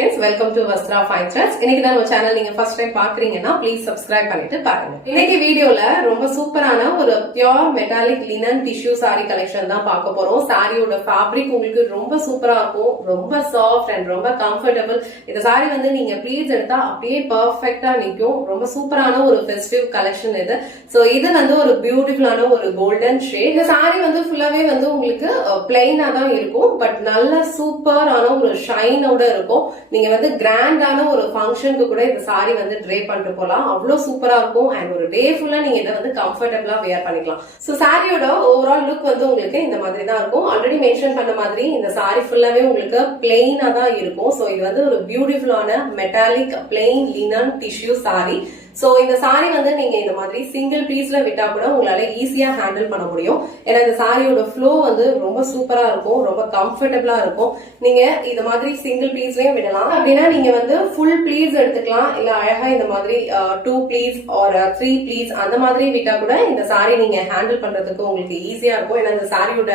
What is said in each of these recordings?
friends, welcome to Vastra Fine Threads. இன்னைக்கு தான் நம்ம சேனல் நீங்க ஃபர்ஸ்ட் டைம் பாக்குறீங்கன்னா ப்ளீஸ் சப்ஸ்கிரைப் பண்ணிட்டு பாருங்க. இன்னைக்கு வீடியோல ரொம்ப சூப்பரான ஒரு pure metallic linen tissue sorry collection தான் பார்க்க போறோம். சாரியோட ஃபேப்ரிக் உங்களுக்கு ரொம்ப சூப்பரா இருக்கும், ரொம்ப சாஃப்ட் அண்ட் ரொம்ப கம்ஃபர்டபிள். இந்த சாரி வந்து நீங்க ப்ளீட்ஸ் எடுத்தா அப்படியே பெர்ஃபெக்ட்டா நிக்கும். ரொம்ப சூப்பரான ஒரு ஃபெஸ்டிவ் கலெக்ஷன் இது. சோ இது வந்து ஒரு பியூட்டிஃபுல்லான ஒரு கோல்டன் ஷேட். இந்த சாரி வந்து ஃபுல்லாவே வந்து உங்களுக்கு பிளைனா தான் இருக்கும், பட் நல்ல சூப்பரான ஒரு ஷைனோட இருக்கும். நீங்க வந்து கிராண்டான ஒரு ஃபங்க்ஷனுக்கு கூட இந்த சாரி வந்து ட்ரே பண்ணிட்டு போலாம், அவ்வளவு சூப்பரா இருக்கும். அண்ட் ஒரு டே ஃபுல்லா நீங்க இதை வந்து கம்ஃபர்டபிளா வேர் பண்ணிக்கலாம். சோ சாரியோட ஓவரால் லுக் வந்து உங்களுக்கு இந்த மாதிரி தான் இருக்கும். ஆல்ரெடி மென்ஷன் பண்ண மாதிரி இந்த சாரி ஃபுல்லாவே உங்களுக்கு பிளெயினா தான் இருக்கும். சோ இது வந்து ஒரு பியூட்டிஃபுல்லான metallic plain linen tissue sorry. So இந்த சாரி வந்து நீங்க இந்த மாதிரி சிங்கிள் பீஸ்ல விட்டா கூட உங்களால ஈஸியா ஹேண்டில் பண்ண முடியும். ஏன்னா இந்த சாரியோட ஃப்ளோ வந்து ரொம்ப சூப்பரா இருக்கும், ரொம்ப கம்ஃபர்டபிளா இருக்கும். நீங்க இந்த மாதிரி சிங்கிள் பீஸ்லயும் விடலாம், அப்படின்னா நீங்க வந்து ஃபுல் ப்ளீட்ஸ் எடுத்துக்கலாம், இல்ல அழகா இந்த மாதிரி 2 ப்ளீட்ஸ் ஆர் 3 ப்ளீட்ஸ் அந்த மாதிரி விட்டா கூட இந்த சாரி நீங்க ஹேண்டில் பண்றதுக்கு உங்களுக்கு ஈஸியா இருக்கும். ஏன்னா இந்த சாரியோட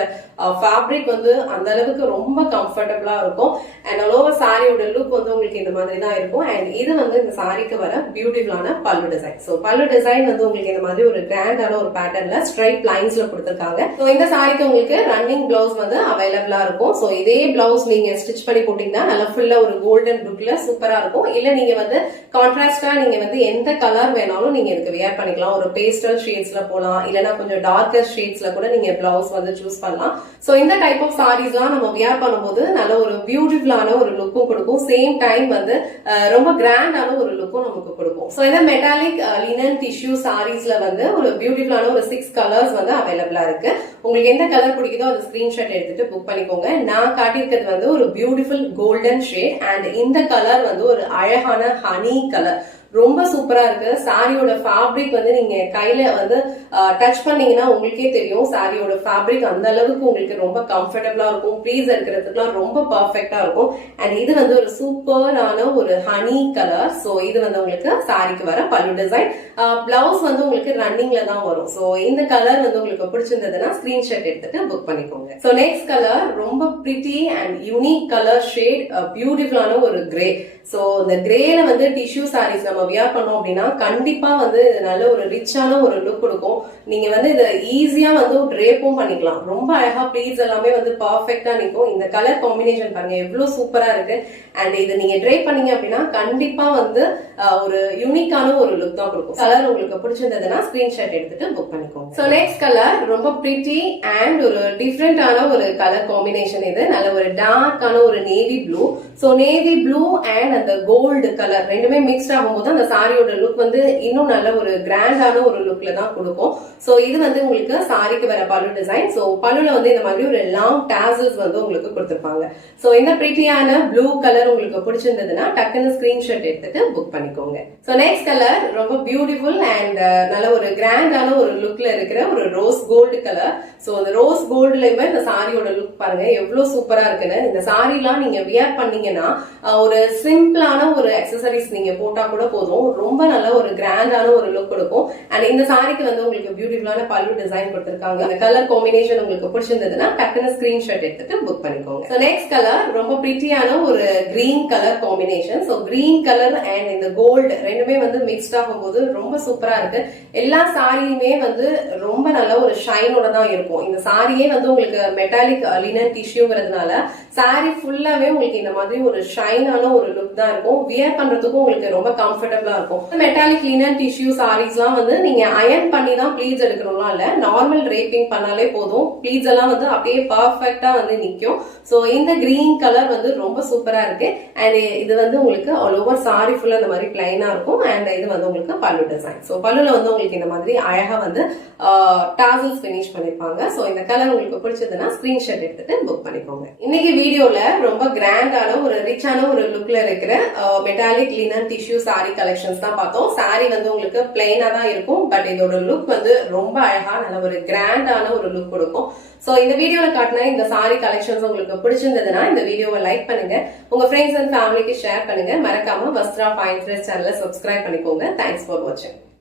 ஃபேப்ரிக் வந்து அந்த அளவுக்கு ரொம்ப கம்ஃபர்டபிளா இருக்கும். அண்ட் ஓவர் சாரியோட லுக் வந்து உங்களுக்கு இந்த மாதிரி தான் இருக்கும். அண்ட் இது வந்து இந்த சாரிக்கு வர பியூட்டிஃபுல்லான பல்லு டிசைன். சோ பல்லு டிசைன் வந்து உங்களுக்கு இந்த மாதிரி ஒரு கிராண்டான ஒரு பேட்டர்ன்ல ஸ்ட்ரைட் லைன்ஸ்ல கொடுத்திருக்காங்க. சோ இந்த சாரிக்கு உங்களுக்கு ரன்னிங் பிளவுஸ் வந்து அவைலபிளா இருக்கும். சோ இதே பிளவுஸ் நீங்க ஸ்டிச் பண்ணி போட்டீங்கன்னா நல்லா ஃபுல்லா ஒரு கோல்டன் லுக்ல சூப்பரா இருக்கும். இல்ல நீங்க வந்து கான்ட்ராஸ்டா நீங்க வந்து எந்த கலர் வேணாலும் நீங்க இதுக்கு வேர் பண்ணிக்கலாம். ஒரு பேஸ்டல் ஷேட்ஸ்ல போலாம், இல்லனா கொஞ்சம் டார்க்கர் ஷேட்ஸ்ல கூட நீங்க பிளவுஸ் வந்து சூஸ் பண்ணலாம். சோ இந்த டைப் ஆஃப் சாரீஸ்லாம் நம்ம வேர் பண்ணும்போது நல்ல ஒரு பியூட்டிஃபுல்லான ஒரு லுக்கும் கொடுக்கும், சேம் டைம் வந்து ரொம்ப கிராண்டான ஒரு லுக்கும் நமக்கு கொடுக்கும். சோ இந்த மெட்டாலிக் லினன் டிஷ்யூ சாரீஸ்ல வந்து ஒரு பியூட்டிஃபுல்லான ஒரு 6 கலர்ஸ் வந்து அவைலபிளா இருக்கு. உங்களுக்கு எந்த கலர் பிடிக்குதோ அந்த ஸ்கிரீன்ஷாட் எடுத்துட்டு புக் பண்ணிக்கோங்க. நான் காட்டியிருக்கிறது வந்து ஒரு பியூட்டிஃபுல் கோல்டன் ஷேட் அண்ட் இந்த கலர் வந்து ஒரு அழகான ஹனி கலர், ரொம்ப சூப்பரா இருக்கு. சாரியோட ஃபேப்ரிக் வந்து நீங்க கையில வந்து டச் பண்ணீங்கன்னா உங்களுக்கே தெரியும் சாரியோட ஃபேப்ரிக் அந்த அளவுக்கு உங்களுக்கு ரொம்ப கம்ஃபர்டபிளா இருக்கும். ப்ளீஸ் எடுக்கிறதுக்குலாம் ரொம்ப பர்ஃபெக்டா இருக்கும். அண்ட் இது வந்து ஒரு சூப்பரான ஒரு ஹனி கலர். சோ இது வந்து உங்களுக்கு சாரிக்கு வர பல்லு டிசைன். பிளவுஸ் வந்து உங்களுக்கு ரன்னிங்ல தான் வரும். சோ இந்த கலர் வந்து உங்களுக்கு பிடிச்சிருந்ததுன்னா ஸ்கிரீன்ஷாட் எடுத்துட்டு புக் பண்ணிக்கோங்க. சோ நெக்ஸ்ட் கலர் ரொம்ப pretty and unique colour shade, பியூட்டிஃபுல்லான ஒரு கிரே. சோ இந்த கிரேல வந்து டிஷ்யூ சாரீஸ் நம்ம வியர் பண்ணோம் அப்படின்னா கண்டிப்பா வந்து நல்ல ஒரு ரிச்சான ஒரு லுக் கொடுக்கும். நீங்க வந்து இதை ஈஸியா வந்து ட்ரேப்பும் பண்ணிக்கலாம். ரொம்ப அழகா ப்ளீட்ஸ் எல்லாமே வந்து பர்ஃபெக்ட்டா நிற்கும். இந்த கலர் காம்பினேஷன் பாருங்க எவ்வளவு சூப்பரா இருக்கு. அண்ட் இது நீங்க ட்ரேப் பண்ணீங்க அப்படின்னா கண்டிப்பா வந்து ஒரு யூனிக்கான ஒரு லுக் தான் கொடுக்கும். கலர் உங்களுக்கு பிடிச்சிருந்ததுன்னா ஸ்கிரீன்ஷாட் எடுத்துட்டு புக் பண்ணிக்கோங்க. சோ நெக்ஸ்ட் கலர் ரொம்ப பிரிட்டி அண்ட் ஒரு டிஃப்ரெண்டான ஒரு கலர் காம்பினேஷன். இது நல்ல ஒரு டார்க்கான ஒரு navy blue. So navy blue and அந்த கோல்டு கலர் ரெண்டுமே மிக்ஸ்ட் ஆகும்போது அந்த சாரியோட லுக் வந்து இன்னும் நல்ல ஒரு கிராண்டான ஒரு லுக்ல தான் கொடுக்கும். சோ இது வந்து உங்களுக்கு சாரிக்கு வர பல்லு டிசைன். சோ பல்லுல வந்து இந்த மாதிரி ஒரு லாங் டாசல்ஸ் வந்து உங்களுக்கு கொடுத்திருப்பாங்க. சோ இந்த பிரிட்டியான ப்ளூ கலர் உங்களுக்கு பிடிச்சிருந்ததுன்னா டக்குன்னு ஸ்கிரீன்ஷாட் எடுத்துட்டு புக் பண்ணிக்கோங்க. சோ நெக்ஸ்ட் கலர் ரொம்ப பியூட்டிஃபுல் அண்ட் நல்ல ஒரு கிராண்டான ஒரு லுக்ல இருக்கிற ஒரு ரோஸ் கோல்டு கலர். சோ அந்த ரோஸ் கோல்டுலயுமே இந்த சாரியோட லுக் பாருங்க எவ்வளவு சூப்பரா இருக்குன்னு. இந்த சாரி எல்லாம் நீங்க வியர் பண்ணீங்கன்னா ஒரு சிம்பிளான ஒரு அக்சசரிஸ் நீங்க போட்டா கூட போதும், ரொம்ப நல்ல ஒரு கிராண்டான ஒரு லுக் கொடுக்கும். அண்ட் இந்த சாரிக்கு வந்து உங்களுக்கு பியூட்டிஃபுல்லான பல்லு டிசைன் கொடுத்திருக்காங்க. அந்த கலர் காம்பினேஷன் உங்களுக்கு பிடிச்சிருந்ததுன்னா டக்குன்னு ஸ்கிரீன்ஷாட் எடுத்துட்டு புக் பண்ணிக்கோங்க. சோ நெக்ஸ்ட் கலர் ரொம்ப பிரிட்டியான ஒரு green colour combination. So green colour and இந்த கோல்டு ரெண்டுமே வந்து மிக்ஸ்ட் ஆகும்போது ரொம்ப சூப்பரா இருக்கு. எல்லா சாரியுமே வந்து ரொம்ப நல்ல ஒரு ஷைனோட தான் இருக்கும். இந்த சாரியே வந்து உங்களுக்கு மெட்டாலிக் லினன் டிஷ்யூங்கிறதுனால சாரி ஃபுல்லாவே உங்களுக்கு இந்த மாதிரி ஒரு ஷைனான ஒரு லுக் தான் இருக்கும். வியர் பண்றதுக்கும் உங்களுக்கு ரொம்ப கம்ஃபர்டபிளா இருக்கும். மெட்டாலிக் லினன் டிஷ்யூ சாரீஸ்லாம் வந்து நீங்க அயர்ன் பண்ணி தான் ப்ளீட்ஸ் எடுக்கணும்லாம் இல்ல, நார்மல் ட்ரேப்பிங் பண்ணாலே போதும். ப்ளீட்ஸ் எல்லாம் வந்து அப்படியே பர்ஃபெக்ட்டா வந்து நிக்கும். சோ இந்த கிரீன் கலர் வந்து ரொம்ப சூப்பரா இருக்கு. அண்ட் இது வந்து உங்களுக்கு ஆல் ஓவர் சாரி ஃபுல்லா இந்த மாதிரி பிளைனா இருக்கும். அண்ட் இது வந்து உங்களுக்கு பல்லு டிசைன். சோ பல்லுல வந்து உங்களுக்கு இந்த மாதிரி அழகா வந்து டாசல்ஸ் ஃபினிஷ் பண்ணிருப்பாங்க. சோ இந்த கலர் உங்களுக்கு பிடிச்சதுன்னா ஸ்கிரீன்ஷாட் எடுத்துட்டு புக் பண்ணிக்கோங்க. இன்னைக்கு வீடியோல ரொம்ப கிராண்டான ஒரு ரிச்சான ஒரு லுக்ல இருக்கிற metallic linen tissue sorry collections தான் பார்த்தோம். சாரி வந்து உங்களுக்கு பிளைனா தான் இருக்கும், பட் இதோட லுக் வந்து ரொம்ப அழகா நல்ல ஒரு கிராண்டான ஒரு லுக் கொடுக்கும். சோ இந்த வீடியோல காட்டின இந்த சாரி கலெக்ஷன்ஸ் உங்களுக்கு பிடிச்சிருந்ததுன்னா இந்த வீடியோவை லைக் பண்ணுங்க, உங்க ஃப்ரெண்ட்ஸ் அண்ட் ஃபேமிலிக்கு ஷேர் பண்ணுங்க. மறக்காம வஸ்த்ரா ஃபைன் த்ரெட்ஸ் சேனலை சப்ஸ்கிரைப் பண்ணிக்கோங்க. தேங்க்ஸ் ஃபார் வாட்சிங்.